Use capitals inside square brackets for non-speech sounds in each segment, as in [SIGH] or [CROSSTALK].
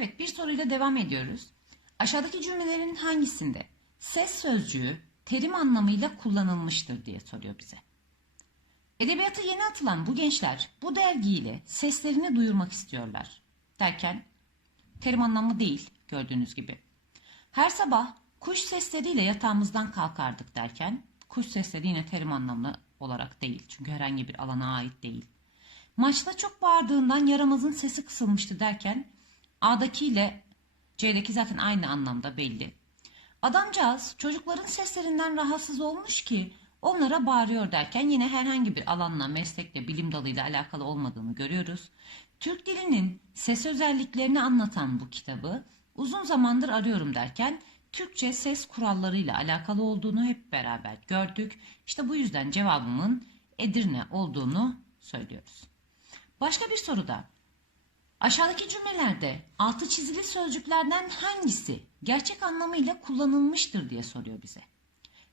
Evet bir soruyla devam ediyoruz. Aşağıdaki cümlelerin hangisinde ses sözcüğü terim anlamıyla kullanılmıştır diye soruyor bize. Edebiyata yeni atılan bu gençler bu dergiyle seslerini duyurmak istiyorlar derken terim anlamı değil gördüğünüz gibi. Her sabah kuş sesleriyle yatağımızdan kalkardık derken kuş sesleri yine terim anlamlı olarak değil çünkü herhangi bir alana ait değil. Maçta çok bağırdığından yaramazın sesi kısılmıştı derken A'daki ile C'deki zaten aynı anlamda belli. Adamcağız çocukların seslerinden rahatsız olmuş ki onlara bağırıyor derken yine herhangi bir alanla, meslekle, bilim dalıyla alakalı olmadığını görüyoruz. Türk dilinin ses özelliklerini anlatan bu kitabı uzun zamandır arıyorum derken Türkçe ses kurallarıyla alakalı olduğunu hep beraber gördük. İşte bu yüzden cevabımın Edirne olduğunu söylüyoruz. Başka bir soruda Aşağıdaki cümlelerde altı çizili sözcüklerden hangisi gerçek anlamıyla kullanılmıştır diye soruyor bize.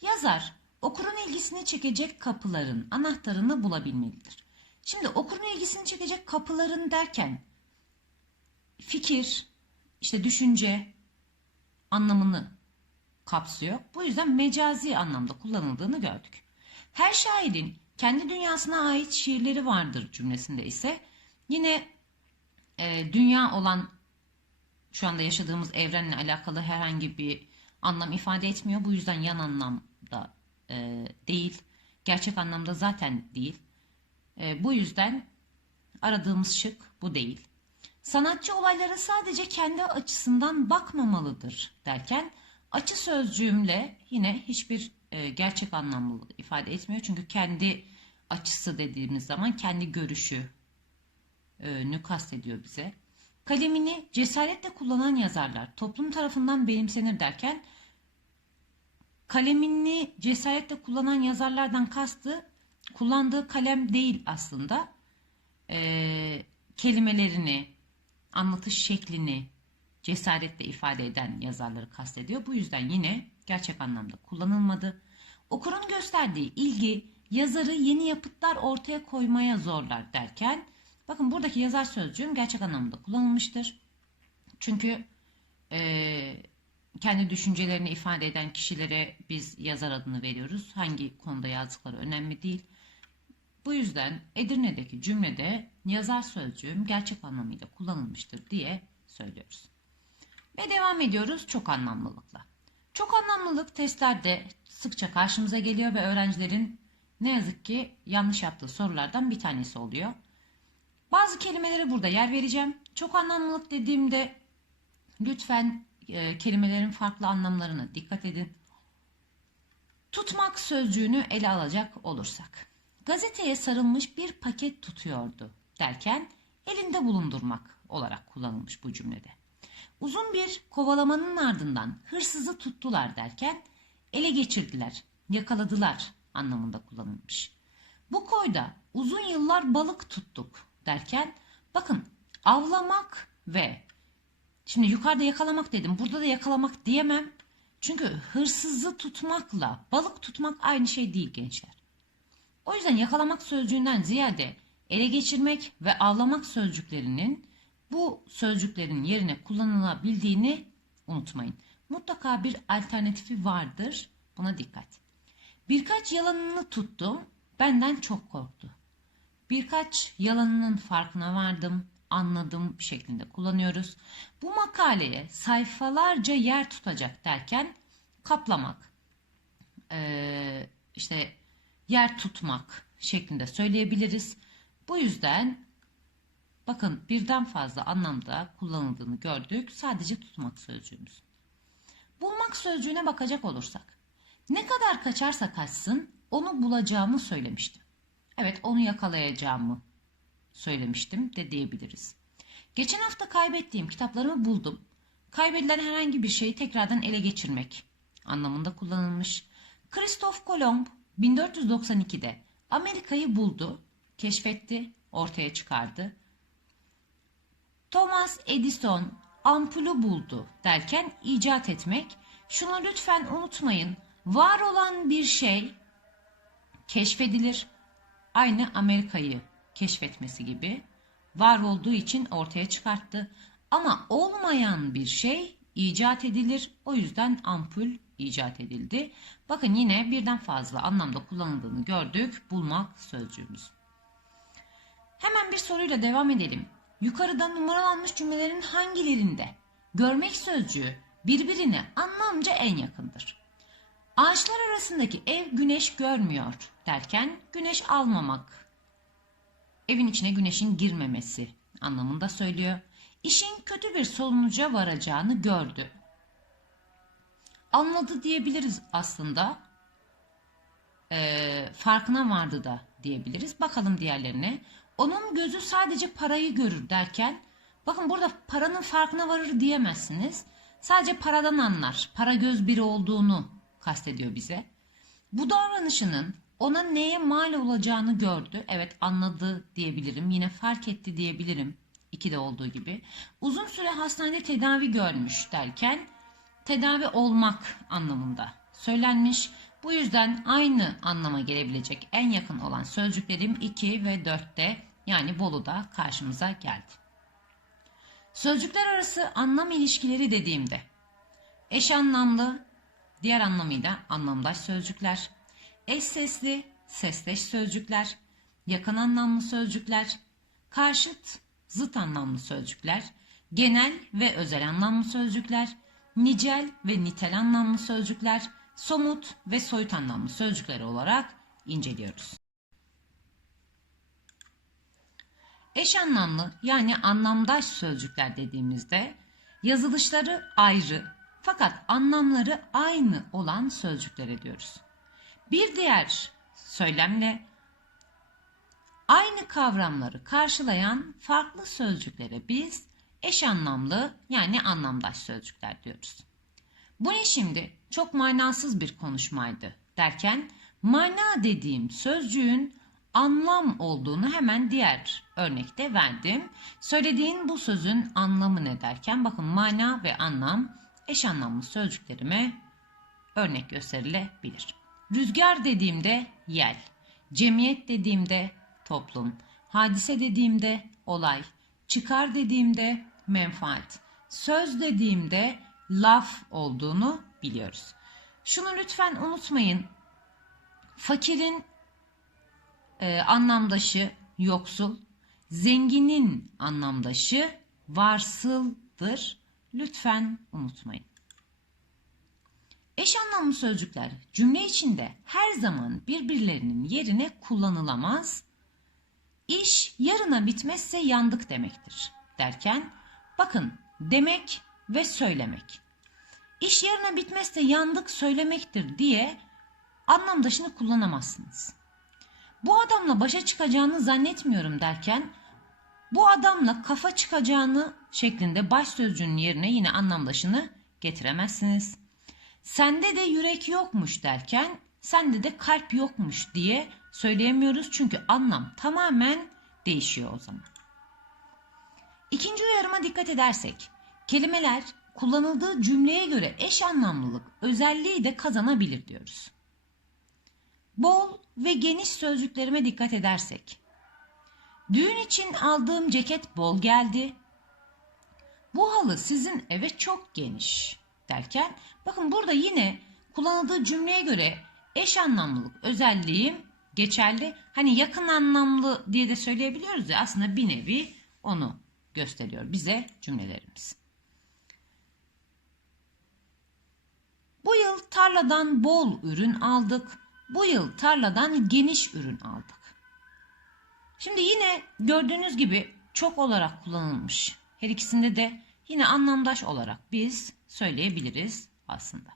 Yazar okurun ilgisini çekecek kapıların anahtarını bulabilmelidir. Şimdi okurun ilgisini çekecek kapıların derken fikir, işte düşünce anlamını kapsıyor. Bu yüzden mecazi anlamda kullanıldığını gördük. Her şairin kendi dünyasına ait şiirleri vardır cümlesinde ise yine e, dünya olan şu anda yaşadığımız evrenle alakalı herhangi bir anlam ifade etmiyor. Bu yüzden yan anlamda e, değil. Gerçek anlamda zaten değil. E, bu yüzden aradığımız şık bu değil. Sanatçı olaylara sadece kendi açısından bakmamalıdır derken açı sözcüğümle yine hiçbir e, gerçek anlamlı ifade etmiyor. Çünkü kendi açısı dediğimiz zaman kendi görüşü, nü kastediyor bize. Kalemini cesaretle kullanan yazarlar toplum tarafından benimsenir derken kalemini cesaretle kullanan yazarlardan kastı kullandığı kalem değil aslında. Ee, kelimelerini, anlatış şeklini cesaretle ifade eden yazarları kastediyor. Bu yüzden yine gerçek anlamda kullanılmadı. Okurun gösterdiği ilgi yazarı yeni yapıtlar ortaya koymaya zorlar derken Bakın buradaki yazar sözcüğüm gerçek anlamda kullanılmıştır. Çünkü e, kendi düşüncelerini ifade eden kişilere biz yazar adını veriyoruz. Hangi konuda yazdıkları önemli değil. Bu yüzden Edirne'deki cümlede yazar sözcüğüm gerçek anlamıyla kullanılmıştır diye söylüyoruz. Ve devam ediyoruz çok anlamlılıkla. Çok anlamlılık testlerde sıkça karşımıza geliyor ve öğrencilerin ne yazık ki yanlış yaptığı sorulardan bir tanesi oluyor. Bazı kelimelere burada yer vereceğim. Çok anlamlılık dediğimde lütfen e, kelimelerin farklı anlamlarına dikkat edin. Tutmak sözcüğünü ele alacak olursak. Gazeteye sarılmış bir paket tutuyordu derken elinde bulundurmak olarak kullanılmış bu cümlede. Uzun bir kovalamanın ardından hırsızı tuttular derken ele geçirdiler, yakaladılar anlamında kullanılmış. Bu koyda uzun yıllar balık tuttuk derken bakın avlamak ve şimdi yukarıda yakalamak dedim. Burada da yakalamak diyemem. Çünkü hırsızı tutmakla balık tutmak aynı şey değil gençler. O yüzden yakalamak sözcüğünden ziyade ele geçirmek ve avlamak sözcüklerinin bu sözcüklerin yerine kullanılabildiğini unutmayın. Mutlaka bir alternatifi vardır. Buna dikkat. Birkaç yalanını tuttum. Benden çok korktu. Birkaç yalanının farkına vardım, anladım şeklinde kullanıyoruz. Bu makaleye sayfalarca yer tutacak derken kaplamak, ee, işte yer tutmak şeklinde söyleyebiliriz. Bu yüzden bakın birden fazla anlamda kullanıldığını gördük. Sadece tutmak sözcüğümüz. Bulmak sözcüğüne bakacak olursak. Ne kadar kaçarsa kaçsın onu bulacağımı söylemiştim. Evet onu yakalayacağımı söylemiştim de diyebiliriz. Geçen hafta kaybettiğim kitaplarımı buldum. Kaybedilen herhangi bir şeyi tekrardan ele geçirmek anlamında kullanılmış. Christoph Kolomb 1492'de Amerika'yı buldu, keşfetti, ortaya çıkardı. Thomas Edison ampulü buldu derken icat etmek. Şunu lütfen unutmayın. Var olan bir şey keşfedilir, aynı Amerika'yı keşfetmesi gibi var olduğu için ortaya çıkarttı. Ama olmayan bir şey icat edilir. O yüzden ampul icat edildi. Bakın yine birden fazla anlamda kullanıldığını gördük. Bulmak sözcüğümüz. Hemen bir soruyla devam edelim. Yukarıda numaralanmış cümlelerin hangilerinde görmek sözcüğü birbirine anlamca en yakındır? Ağaçlar arasındaki ev güneş görmüyor derken güneş almamak, evin içine güneşin girmemesi anlamında söylüyor. İşin kötü bir sonuca varacağını gördü. Anladı diyebiliriz aslında. Ee, farkına vardı da diyebiliriz. Bakalım diğerlerine. Onun gözü sadece parayı görür derken bakın burada paranın farkına varır diyemezsiniz. Sadece paradan anlar. Para göz biri olduğunu kastediyor bize. Bu davranışının ona neye mal olacağını gördü. Evet anladı diyebilirim. Yine fark etti diyebilirim. İki de olduğu gibi. Uzun süre hastanede tedavi görmüş derken tedavi olmak anlamında söylenmiş. Bu yüzden aynı anlama gelebilecek en yakın olan sözcüklerim 2 ve 4'te yani Bolu'da karşımıza geldi. Sözcükler arası anlam ilişkileri dediğimde eş anlamlı, diğer anlamıyla anlamdaş sözcükler, eş sesli, sesleş sözcükler, yakın anlamlı sözcükler, karşıt, zıt anlamlı sözcükler, genel ve özel anlamlı sözcükler, nicel ve nitel anlamlı sözcükler, somut ve soyut anlamlı sözcükler olarak inceliyoruz. Eş anlamlı yani anlamdaş sözcükler dediğimizde yazılışları ayrı fakat anlamları aynı olan sözcükler diyoruz. Bir diğer söylemle aynı kavramları karşılayan farklı sözcüklere biz eş anlamlı yani anlamdaş sözcükler diyoruz. Bu ne şimdi? Çok manasız bir konuşmaydı derken mana dediğim sözcüğün anlam olduğunu hemen diğer örnekte verdim. Söylediğin bu sözün anlamı ne derken bakın mana ve anlam eş anlamlı sözcüklerime örnek gösterilebilir. Rüzgar dediğimde yel, cemiyet dediğimde toplum, hadise dediğimde olay, çıkar dediğimde menfaat, söz dediğimde laf olduğunu biliyoruz. Şunu lütfen unutmayın. Fakirin e, anlamdaşı yoksul, zenginin anlamdaşı varsıldır. Lütfen unutmayın. Eş anlamlı sözcükler cümle içinde her zaman birbirlerinin yerine kullanılamaz. İş yarına bitmezse yandık demektir derken bakın demek ve söylemek. İş yarına bitmezse yandık söylemektir diye anlamdaşını kullanamazsınız. Bu adamla başa çıkacağını zannetmiyorum derken bu adamla kafa çıkacağını şeklinde baş sözcüğün yerine yine anlamdaşını getiremezsiniz. Sende de yürek yokmuş derken sende de kalp yokmuş diye söyleyemiyoruz çünkü anlam tamamen değişiyor o zaman. İkinci uyarıma dikkat edersek kelimeler kullanıldığı cümleye göre eş anlamlılık özelliği de kazanabilir diyoruz. Bol ve geniş sözcüklerime dikkat edersek. Düğün için aldığım ceket bol geldi. Bu halı sizin eve çok geniş derken bakın burada yine kullanıldığı cümleye göre eş anlamlılık özelliğim geçerli. Hani yakın anlamlı diye de söyleyebiliyoruz ya aslında bir nevi onu gösteriyor bize cümlelerimiz. Bu yıl tarladan bol ürün aldık. Bu yıl tarladan geniş ürün aldık. Şimdi yine gördüğünüz gibi çok olarak kullanılmış. Her ikisinde de yine anlamdaş olarak biz söyleyebiliriz aslında.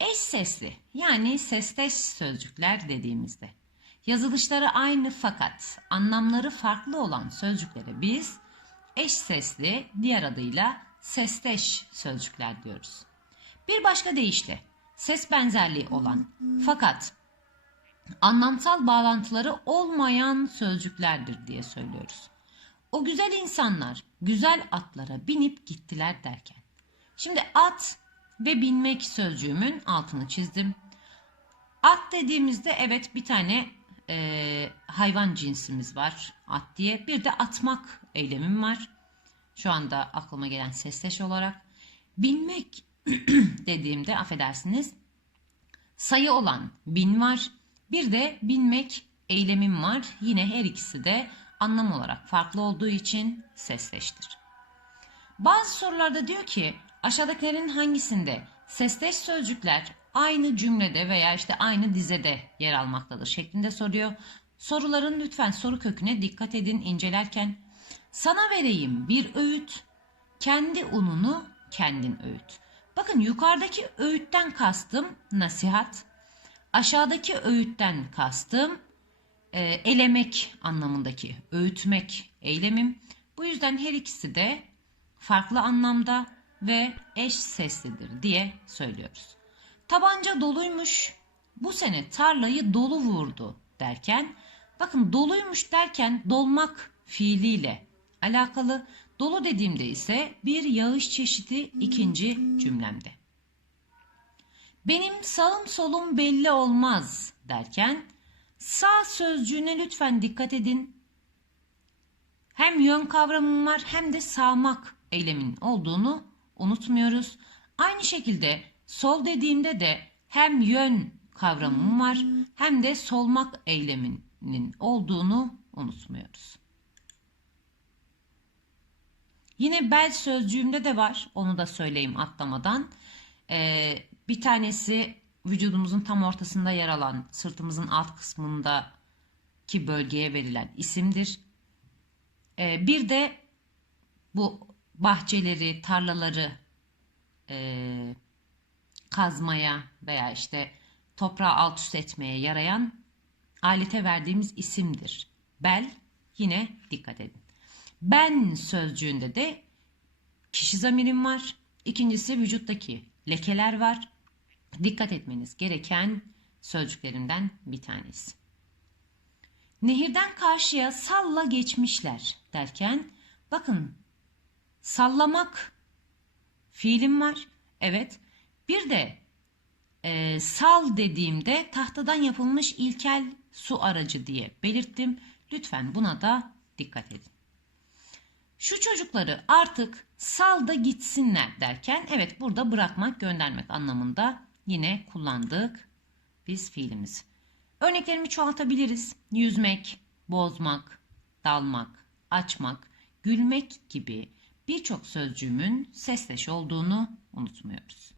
Eş sesli yani sesteş sözcükler dediğimizde yazılışları aynı fakat anlamları farklı olan sözcüklere biz eş sesli diğer adıyla sesteş sözcükler diyoruz. Bir başka deyişle ses benzerliği olan fakat anlamsal bağlantıları olmayan sözcüklerdir diye söylüyoruz. O güzel insanlar güzel atlara binip gittiler derken. Şimdi at ve binmek sözcüğümün altını çizdim. At dediğimizde evet bir tane e, hayvan cinsimiz var at diye. Bir de atmak eylemim var. Şu anda aklıma gelen sesleş olarak. Binmek [CLEARS THROAT] dediğimde affedersiniz sayı olan bin var. Bir de binmek eylemim var. Yine her ikisi de anlam olarak farklı olduğu için sesleştir. Bazı sorularda diyor ki aşağıdakilerin hangisinde sesleş sözcükler aynı cümlede veya işte aynı dizede yer almaktadır şeklinde soruyor. Soruların lütfen soru köküne dikkat edin incelerken. Sana vereyim bir öğüt, kendi ununu kendin öğüt. Bakın yukarıdaki öğütten kastım nasihat, aşağıdaki öğütten kastım e, elemek anlamındaki öğütmek eylemim. Bu yüzden her ikisi de farklı anlamda ve eş seslidir diye söylüyoruz. Tabanca doluymuş, bu sene tarlayı dolu vurdu derken, bakın doluymuş derken dolmak fiiliyle alakalı, dolu dediğimde ise bir yağış çeşidi ikinci cümlemde. Benim sağım solum belli olmaz derken, sağ sözcüğüne lütfen dikkat edin. Hem yön kavramım var hem de sağmak eylemin olduğunu unutmuyoruz. Aynı şekilde sol dediğimde de hem yön kavramım var hem de solmak eyleminin olduğunu unutmuyoruz. Yine bel sözcüğümde de var. Onu da söyleyeyim atlamadan. Ee, bir tanesi vücudumuzun tam ortasında yer alan sırtımızın alt kısmındaki bölgeye verilen isimdir. Ee, bir de bu bahçeleri, tarlaları e, kazmaya veya işte toprağı alt üst etmeye yarayan alete verdiğimiz isimdir. Bel yine dikkat edin. Ben sözcüğünde de kişi zamirim var. İkincisi vücuttaki lekeler var. Dikkat etmeniz gereken sözcüklerimden bir tanesi. Nehirden karşıya salla geçmişler derken bakın sallamak fiilim var. Evet. Bir de e, sal dediğimde tahtadan yapılmış ilkel su aracı diye belirttim. Lütfen buna da dikkat edin. Şu çocukları artık sal da gitsinler derken evet burada bırakmak göndermek anlamında yine kullandık biz fiilimiz. Örneklerimi çoğaltabiliriz. Yüzmek, bozmak, dalmak, açmak, gülmek gibi birçok sözcüğümün sesleş olduğunu unutmuyoruz.